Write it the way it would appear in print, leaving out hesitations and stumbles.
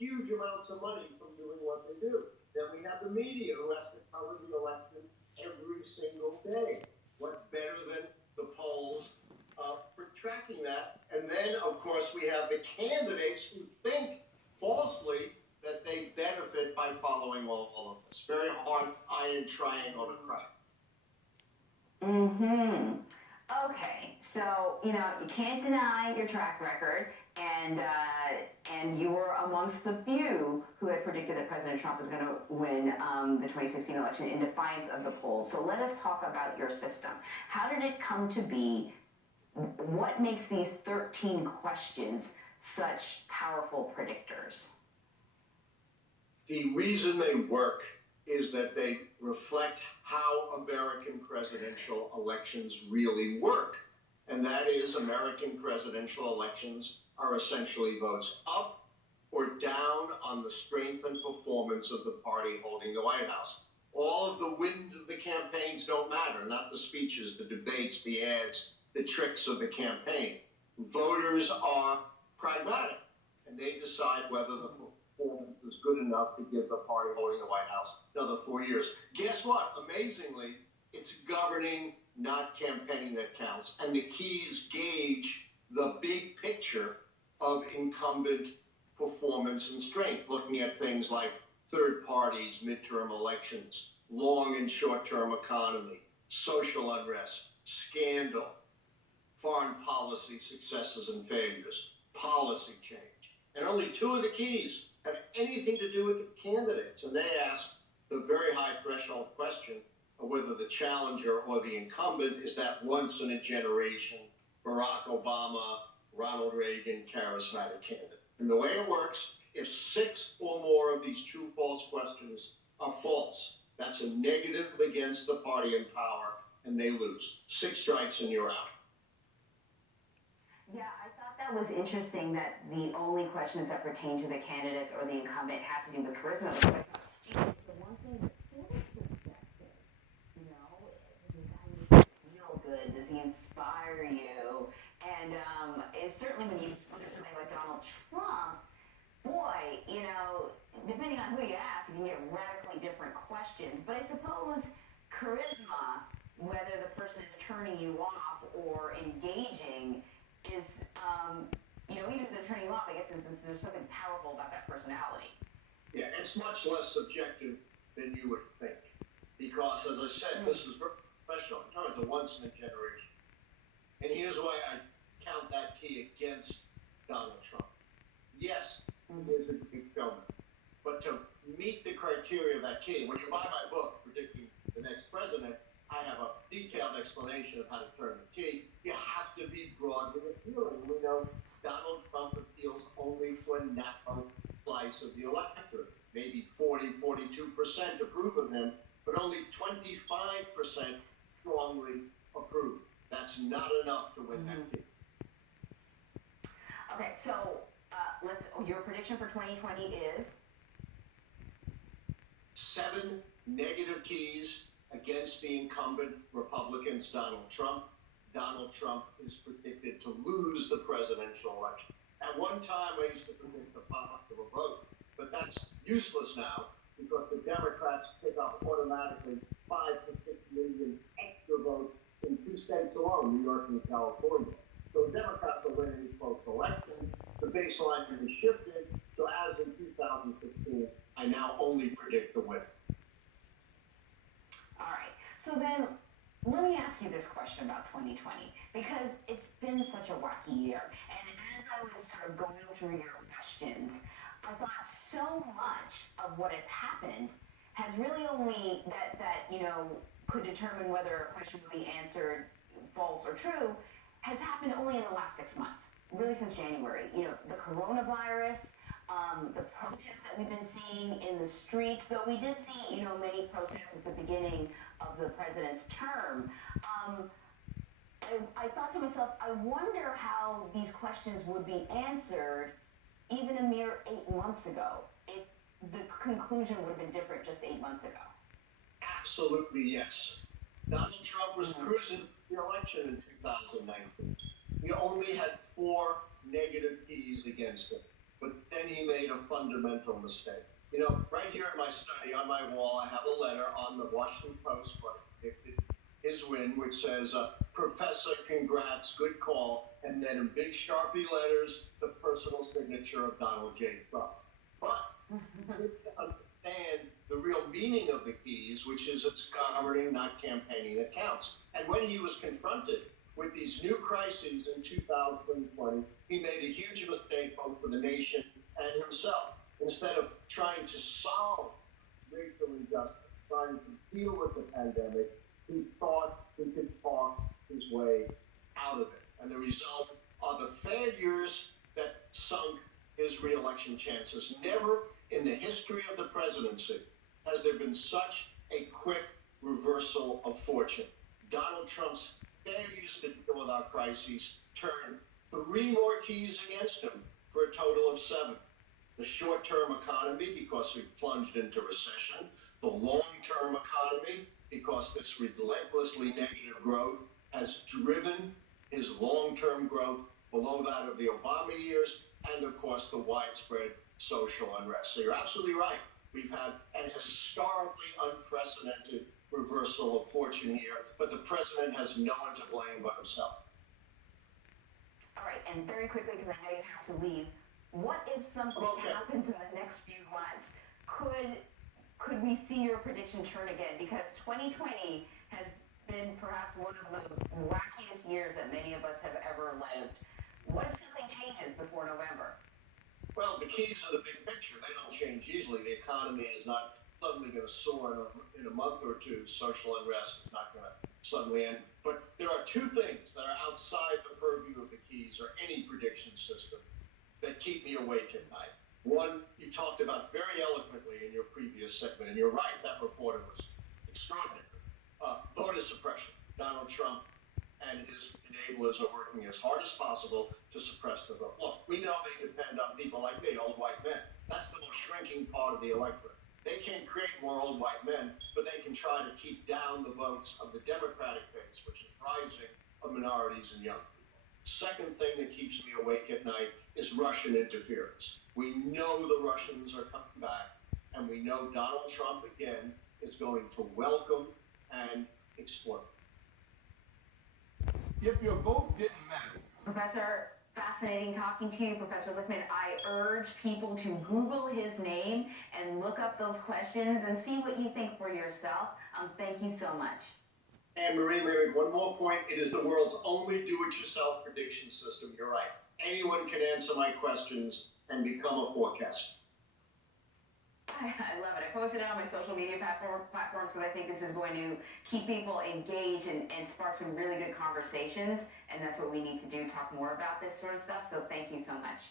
huge amounts of money from doing what they do. Then we have the media who has to cover the election every single day. What's better than the polls for tracking that? And then, of course, we have the candidates who think falsely that they benefit by following all of this. Very hard iron triangle to crack. Mm-hmm. Okay, so you know you can't deny your track record, and you were amongst the few who had predicted that President Trump was going to win the 2016 election in defiance of the polls. So let us talk about your system. How did it come to be? What makes these 13 questions such powerful predictors? The reason they work is that they reflect how American presidential elections really work. And that is, American presidential elections are essentially votes up or down on the strength and performance of the party holding the White House. All of the wind of the campaigns don't matter, not the speeches, the debates, the ads, the tricks of the campaign. Voters are pragmatic, and they decide whether the performance is good enough to give the party holding the White House another 4 years. Guess what? Amazingly, it's governing, not campaigning, that counts. And the keys gauge the big picture of incumbent performance and strength, looking at things like third parties, midterm elections, long and short-term economy, social unrest, scandal, foreign policy successes and failures, policy change. And only two of the keys have anything to do with the candidates. And they ask the very high threshold question of whether the challenger or the incumbent is that once in a generation Barack Obama, Ronald Reagan charismatic candidate. And the way it works, if 6 or more of these true false questions are false, that's a negative against the party in power, and they lose. 6 strikes and you're out. Yeah, I thought that was interesting that the only questions that pertain to the candidates or the incumbent have to do with charisma. Because I thought, geez, the one thing that's sort of subjective, you know, does the guy make you feel good? Does he inspire you? And it's certainly when you look at somebody like Donald Trump, boy, you know, depending on who you ask, you can get radically different questions. But I suppose charisma, whether the person is turning you off or engaging, is, you know, even if they're turning you off, I guess there's something powerful about that personality. Yeah, it's much less subjective than you would think. Because, as I said, this is very professional. I'm talking about the once in a generation. And here's why I count that key against Donald Trump. Yes, he is a big showman. But to meet the criteria of that key, when you buy my book, Predicting the Next President, I have a detailed explanation of how to turn the key. You have to be broadly appealing. We know Donald Trump appeals only to a narrow slice of the electorate. Maybe 40, 42% approve of him, but only 25% strongly approve. That's not enough to win that key. Okay, so your prediction for 2020 is? 7 negative keys against the incumbent Republicans, Donald Trump. Donald Trump is predicted to lose the presidential election. At one time, I used to predict the popular vote, but that's useless now because the Democrats pick up automatically 5 to 6 million extra votes in 2 states alone, New York and California. So Democrats are winning these close elections. The baseline has shifted. So as in 2016, I now only predict the winner. All right. So then, let me ask you this question about 2020, because it's been such a wacky year. And as I was sort of going through your questions, I thought so much of what has happened has really only that you know could determine whether a question will be answered false or true has happened only in the last 6 months, really since January. You know, the coronavirus, the protests that we've been seeing in the streets, though we did see, you know, many protests at the beginning of the president's term. I thought to myself, I wonder how these questions would be answered even a mere 8 months ago, if the conclusion would have been different just 8 months ago. Absolutely, yes. Donald Trump was cruising the election in 2019. He only had 4 negative keys against him. but then he made a fundamental mistake. You know, right here in my study on my wall, I have a letter on the Washington Post, what predicted his win, which says, Professor, congrats, good call, and then in big Sharpie letters, the personal signature of Donald J. Trump. But to understand the real meaning of the keys, which is it's governing, not campaigning accounts. And when he was confronted with these new crises in 2020, he made a huge mistake both for the nation and himself. Instead of trying to solve racial injustice, trying to deal with the pandemic, he thought he could talk his way out of it. And the result are the failures that sunk his reelection chances. Never in the history of the presidency has there been such a quick reversal of fortune. Donald Trump's failures to deal with our crises turned 3 more keys against him for a total of 7. The short-term economy, because we've plunged into recession. The long-term economy, because this relentlessly negative growth has driven his long-term growth below that of the Obama years, and of course the widespread social unrest. So you're absolutely right. We've had an historically unprecedented reversal of fortune here, but the president has no one to blame but himself. All right, and very quickly, because I know you have to leave, what if something happens in the next few months? Could we see your prediction turn again? Because 2020 has been perhaps one of the wackiest years that many of us have ever lived. What if something changes before November? Well, the keys are the big picture. They don't change easily. The economy is not suddenly going to soar in a month or two. Social unrest is not going to suddenly end. But there are 2 things that are outside the purview of the keys or any prediction system that keep me awake at night. One, you talked about very eloquently in your previous segment, and you're right, that reporter was extraordinary. Voter suppression. Donald Trump and his enablers are working as hard as possible to suppress the vote. Look, we know they depend on people like me, old white men. That's the most shrinking part of the electorate. They can't create more old white men, but they can try to keep down the votes of the Democratic base, which is rising, of minorities and young people. Second thing that keeps me awake at night is Russian interference. We know the Russians are coming back, and we know Donald Trump again is going to welcome and exploit. If your vote didn't matter. Professor, fascinating talking to you. Professor Lichtman, I urge people to Google his name and look up those questions and see what you think for yourself. Thank you so much. And Marie, one more point. It is the world's only do-it-yourself prediction system. You're right. Anyone can answer my questions and become a forecaster. I love it. I posted it on my social media platforms because I think this is going to keep people engaged and spark some really good conversations. And that's what we need to do, talk more about this sort of stuff. So thank you so much.